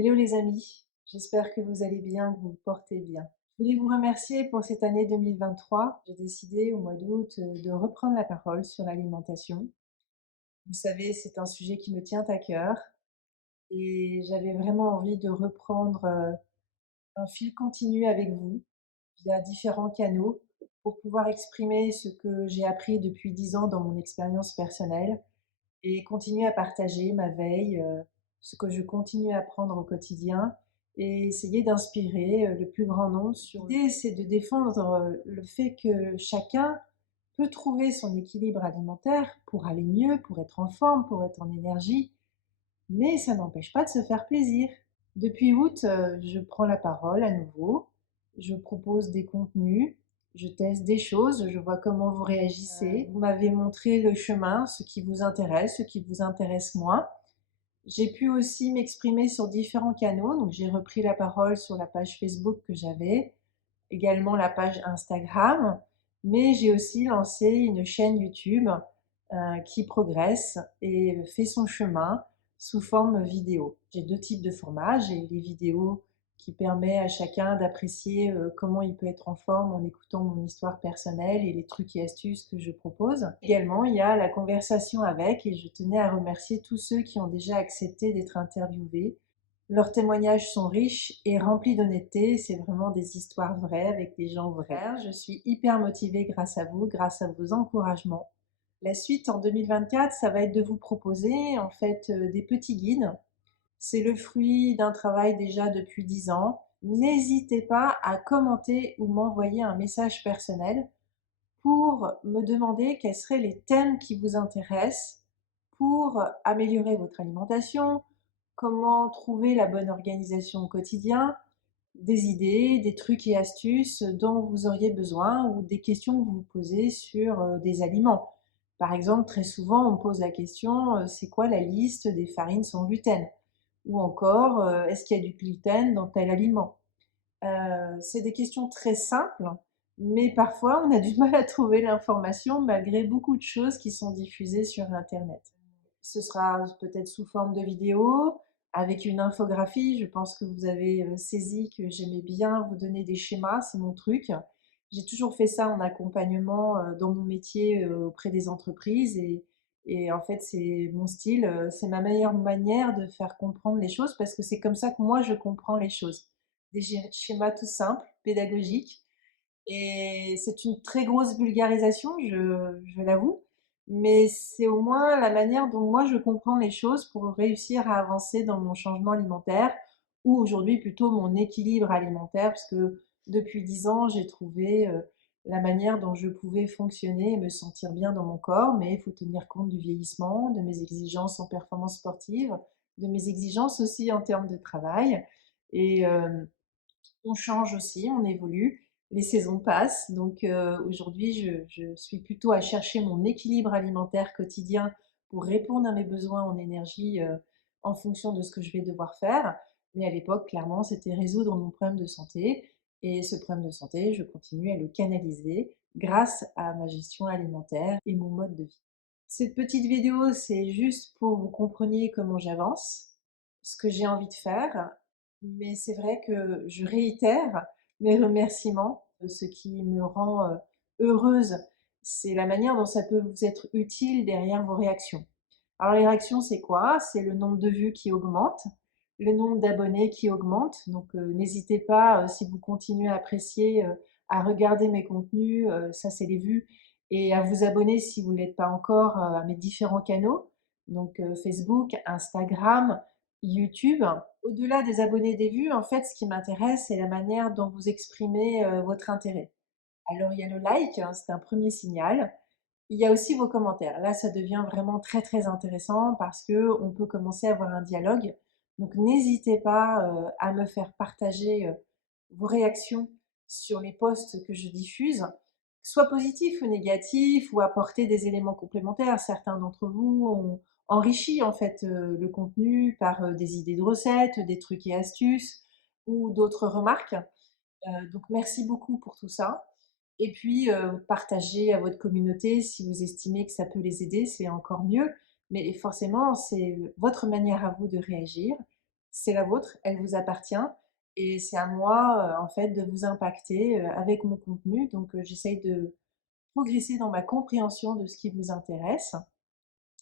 Hello les amis, j'espère que vous allez bien, que vous vous portez bien. Je voulais vous remercier pour cette année 2023. J'ai décidé au mois d'août de reprendre la parole sur l'alimentation. Vous savez, c'est un sujet qui me tient à cœur et j'avais vraiment envie de reprendre un fil continu avec vous via différents canaux pour pouvoir exprimer ce que j'ai appris depuis 10 ans dans mon expérience personnelle et continuer à partager ma veille, ce que je continue à apprendre au quotidien et essayer d'inspirer le plus grand nombre. L'idée, c'est de défendre le fait que chacun peut trouver son équilibre alimentaire pour aller mieux, pour être en forme, pour être en énergie, mais ça n'empêche pas de se faire plaisir. Depuis août, je prends la parole à nouveau, je propose des contenus, je teste des choses, je vois comment vous réagissez. Vous m'avez montré le chemin, ce qui vous intéresse moins. J'ai pu aussi m'exprimer sur différents canaux, donc j'ai repris la parole sur la page Facebook que j'avais, également la page Instagram, mais j'ai aussi lancé une chaîne YouTube qui progresse et fait son chemin sous forme vidéo. J'ai deux types de formats. J'ai les vidéos qui permettent à chacun d'apprécier comment il peut être en forme en écoutant mon histoire personnelle et les trucs et astuces que je propose. Également, il y a la conversation avec, et je tenais à remercier tous ceux qui ont déjà accepté d'être interviewés. Leurs témoignages sont riches et remplis d'honnêteté, c'est vraiment des histoires vraies avec des gens vrais. Je suis hyper motivée grâce à vous, grâce à vos encouragements. La suite en 2024, ça va être de vous proposer en fait des petits guides. C'est le fruit d'un travail déjà depuis 10 ans. N'hésitez pas à commenter ou m'envoyer un message personnel pour me demander quels seraient les thèmes qui vous intéressent pour améliorer votre alimentation, comment trouver la bonne organisation au quotidien, des idées, des trucs et astuces dont vous auriez besoin ou des questions que vous vous posez sur des aliments. Par exemple, très souvent, on me pose la question, c'est quoi la liste des farines sans gluten? Ou encore, est-ce qu'il y a du gluten dans tel aliment? C'est des questions très simples, mais parfois on a du mal à trouver l'information malgré beaucoup de choses qui sont diffusées sur internet. Ce sera peut-être sous forme de vidéo, avec une infographie. Je pense que vous avez saisi que j'aimais bien vous donner des schémas, c'est mon truc. J'ai toujours fait ça en accompagnement dans mon métier auprès des entreprises et en fait c'est mon style, c'est ma meilleure manière de faire comprendre les choses parce que c'est comme ça que moi je comprends les choses. Des schémas tout simples, pédagogiques, et c'est une très grosse vulgarisation, je l'avoue, mais c'est au moins la manière dont moi je comprends les choses pour réussir à avancer dans mon changement alimentaire ou aujourd'hui plutôt mon équilibre alimentaire parce que depuis 10 ans j'ai trouvé la manière dont je pouvais fonctionner et me sentir bien dans mon corps, mais il faut tenir compte du vieillissement, de mes exigences en performance sportive, de mes exigences aussi en termes de travail et on change aussi, on évolue, les saisons passent. Donc aujourd'hui, je suis plutôt à chercher mon équilibre alimentaire quotidien pour répondre à mes besoins en énergie en fonction de ce que je vais devoir faire. Mais à l'époque, clairement, c'était résoudre mon problème de santé. Et ce problème de santé, je continue à le canaliser grâce à ma gestion alimentaire et mon mode de vie. Cette petite vidéo, c'est juste pour que vous compreniez comment j'avance, ce que j'ai envie de faire, mais c'est vrai que je réitère mes remerciements. Ce qui me rend heureuse, c'est la manière dont ça peut vous être utile derrière vos réactions. Alors les réactions, c'est quoi? C'est le nombre de vues qui augmente, le nombre d'abonnés qui augmente. Donc n'hésitez pas, si vous continuez à apprécier, à regarder mes contenus, ça c'est les vues, et à vous abonner si vous ne l'êtes pas encore à mes différents canaux, donc Facebook, Instagram, YouTube. Au-delà des abonnés, des vues, en fait, ce qui m'intéresse, c'est la manière dont vous exprimez votre intérêt. Alors, il y a le like, hein, c'est un premier signal. Il y a aussi vos commentaires. Là, ça devient vraiment très, très intéressant parce que on peut commencer à avoir un dialogue. Donc, n'hésitez pas à me faire partager vos réactions sur les posts que je diffuse, soit positifs ou négatifs, ou apporter des éléments complémentaires. Certains d'entre vous ont enrichi en fait le contenu par des idées de recettes, des trucs et astuces ou d'autres remarques. Donc merci beaucoup pour tout ça. Et puis partagez à votre communauté si vous estimez que ça peut les aider, c'est encore mieux. Mais forcément, c'est votre manière à vous de réagir. c'est la vôtre, elle vous appartient et c'est à moi, en fait, de vous impacter, avec mon contenu. Donc j'essaye de progresser dans ma compréhension de ce qui vous intéresse.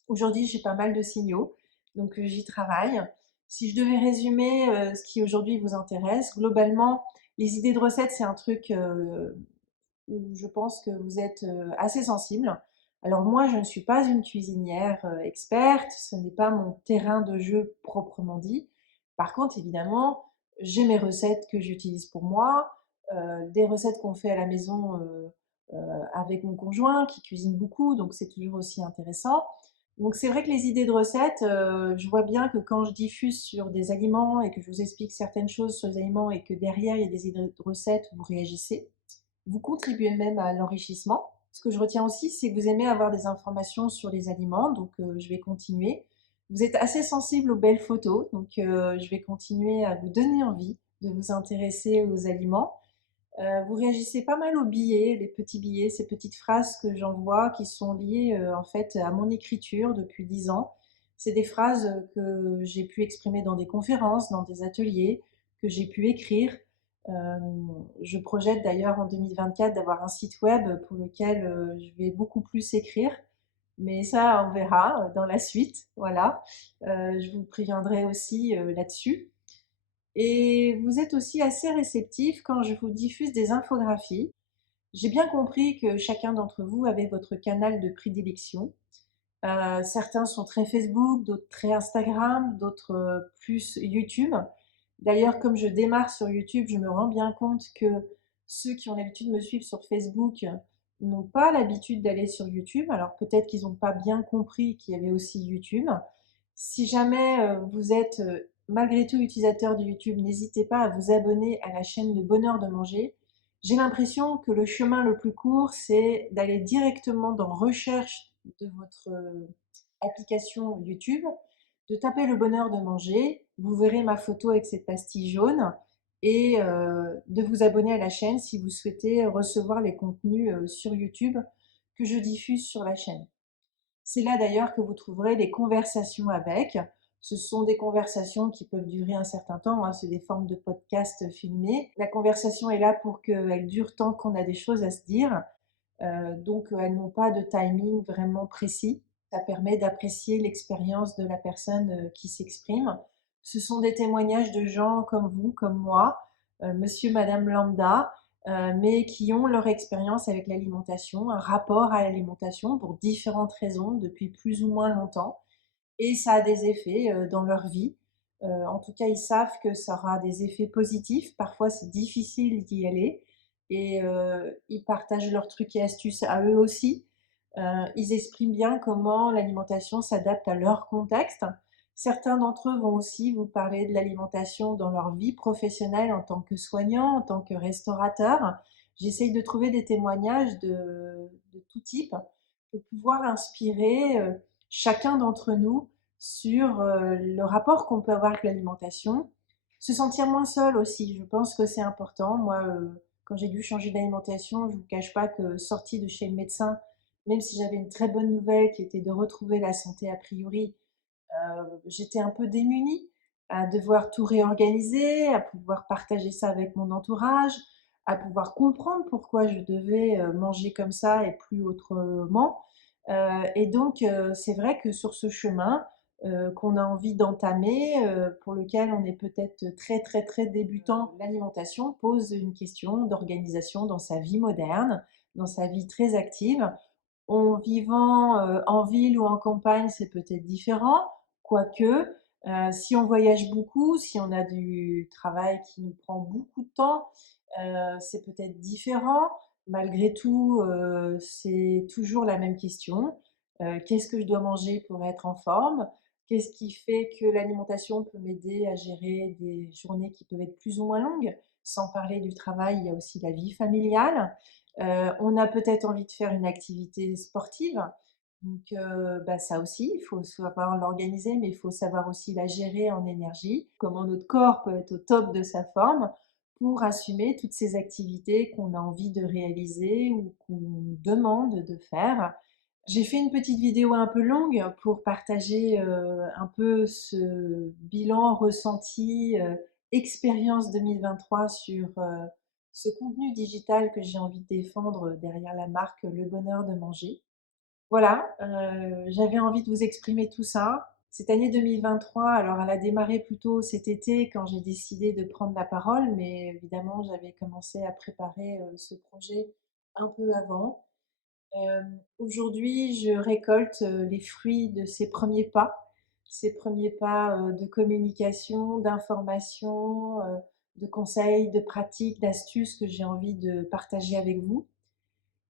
Aujourd'hui, j'ai pas mal de signaux, donc j'y travaille. Si je devais résumer, ce qui aujourd'hui vous intéresse, globalement, les idées de recettes, c'est un truc, où je pense que vous êtes assez sensible. Alors moi, je ne suis pas une cuisinière experte, ce n'est pas mon terrain de jeu proprement dit. Par contre, évidemment, j'ai mes recettes que j'utilise pour moi, des recettes qu'on fait à la maison avec mon conjoint qui cuisine beaucoup, donc c'est toujours aussi intéressant. Donc c'est vrai que les idées de recettes, je vois bien que quand je diffuse sur des aliments et que je vous explique certaines choses sur les aliments et que derrière il y a des idées de recettes, vous réagissez. Vous contribuez même à l'enrichissement. Ce que je retiens aussi, c'est que vous aimez avoir des informations sur les aliments, donc je vais continuer. Vous êtes assez sensible aux belles photos, donc je vais continuer à vous donner envie de vous intéresser aux aliments. Vous réagissez pas mal aux billets, les petits billets, ces petites phrases que j'envoie qui sont liées en fait à mon écriture depuis 10 ans. C'est des phrases que j'ai pu exprimer dans des conférences, dans des ateliers, que j'ai pu écrire. Euh, je projette d'ailleurs en 2024 d'avoir un site web pour lequel je vais beaucoup plus écrire. Mais ça, on verra dans la suite. Voilà. Je vous préviendrai aussi là-dessus. Et vous êtes aussi assez réceptif quand je vous diffuse des infographies. J'ai bien compris que chacun d'entre vous avait votre canal de prédilection. Certains sont très Facebook, d'autres très Instagram, d'autres plus YouTube. D'ailleurs, comme je démarre sur YouTube, je me rends bien compte que ceux qui ont l'habitude de me suivre sur Facebook n'ont pas l'habitude d'aller sur YouTube. Alors peut-être qu'ils n'ont pas bien compris qu'il y avait aussi YouTube. Si jamais vous êtes malgré tout utilisateur de YouTube, n'hésitez pas à vous abonner à la chaîne de Bonheur de Manger. J'ai l'impression que le chemin le plus court, c'est d'aller directement dans Recherche de votre application YouTube, de taper le bonheur de manger, vous verrez ma photo avec cette pastille jaune et de vous abonner à la chaîne si vous souhaitez recevoir les contenus sur YouTube que je diffuse sur la chaîne. C'est là d'ailleurs que vous trouverez les conversations avec. Ce sont des conversations qui peuvent durer un certain temps, hein, c'est des formes de podcast filmés. La conversation est là pour qu'elle dure tant qu'on a des choses à se dire. Donc elles n'ont pas de timing vraiment précis. Ça permet d'apprécier l'expérience de la personne qui s'exprime. Ce sont des témoignages de gens comme vous, comme moi, monsieur, madame lambda, mais qui ont leur expérience avec l'alimentation, un rapport à l'alimentation pour différentes raisons depuis plus ou moins longtemps. Et ça a des effets dans leur vie. En tout cas, ils savent que ça aura des effets positifs. Parfois, c'est difficile d'y aller. Et ils partagent leurs trucs et astuces à eux aussi. Ils expriment bien comment l'alimentation s'adapte à leur contexte. Certains d'entre eux vont aussi vous parler de l'alimentation dans leur vie professionnelle en tant que soignant, en tant que restaurateur. J'essaye de trouver des témoignages de tout type pour pouvoir inspirer chacun d'entre nous sur le rapport qu'on peut avoir avec l'alimentation. Se sentir moins seul aussi, je pense que c'est important. Moi, quand j'ai dû changer d'alimentation, je ne vous cache pas que sortie de chez le médecin, même si j'avais une très bonne nouvelle qui était de retrouver la santé a priori, j'étais un peu démunie à devoir tout réorganiser, à pouvoir partager ça avec mon entourage, à pouvoir comprendre pourquoi je devais manger comme ça et plus autrement. Et donc, c'est vrai que sur ce chemin qu'on a envie d'entamer, pour lequel on est peut-être très très très débutant, l'alimentation pose une question d'organisation dans sa vie moderne, dans sa vie très active. En vivant en ville ou en campagne, c'est peut-être différent, quoique si on voyage beaucoup, si on a du travail qui nous prend beaucoup de temps, c'est peut-être différent. Malgré tout, c'est toujours la même question. Qu'est-ce que je dois manger pour être en forme? Qu'est-ce qui fait que l'alimentation peut m'aider à gérer des journées qui peuvent être plus ou moins longues? Sans parler du travail, il y a aussi la vie familiale. On a peut-être envie de faire une activité sportive. Donc, bah, ça aussi, il faut savoir l'organiser, mais il faut savoir aussi la gérer en énergie. Comment notre corps peut être au top de sa forme pour assumer toutes ces activités qu'on a envie de réaliser ou qu'on nous demande de faire. J'ai fait une petite vidéo un peu longue pour partager un peu ce bilan ressenti, expérience 2023 sur ce contenu digital que j'ai envie de défendre derrière la marque Le Bonheur de Manger. Voilà, j'avais envie de vous exprimer tout ça. Cette année 2023, alors elle a démarré plutôt cet été quand j'ai décidé de prendre la parole, mais évidemment j'avais commencé à préparer ce projet un peu avant. Aujourd'hui, je récolte les fruits de ces premiers pas de communication, d'information, de conseils, de pratiques, d'astuces que j'ai envie de partager avec vous.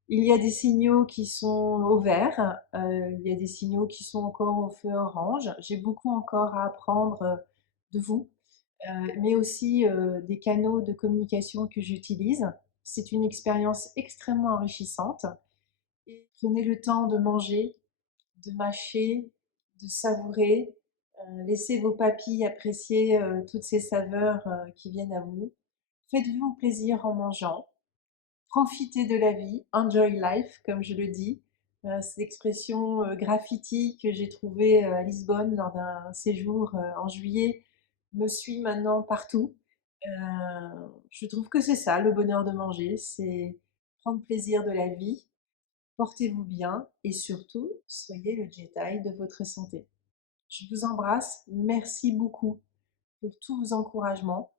Il y a des signaux qui sont au vert, il y a des signaux qui sont encore au feu orange. J'ai beaucoup encore à apprendre de vous, mais aussi des canaux de communication que j'utilise. C'est une expérience extrêmement enrichissante. Et prenez le temps de manger, de mâcher, de savourer. Laissez vos papilles apprécier toutes ces saveurs qui viennent à vous. Faites-vous plaisir en mangeant. Profitez de la vie, enjoy life, comme je le dis. Cette expression graffiti que j'ai trouvée à Lisbonne lors d'un séjour en juillet me suit maintenant partout. Je trouve que c'est ça, le bonheur de manger, c'est prendre plaisir de la vie, portez-vous bien et surtout, soyez le Jedi de votre santé. Je vous embrasse, merci beaucoup pour tous vos encouragements.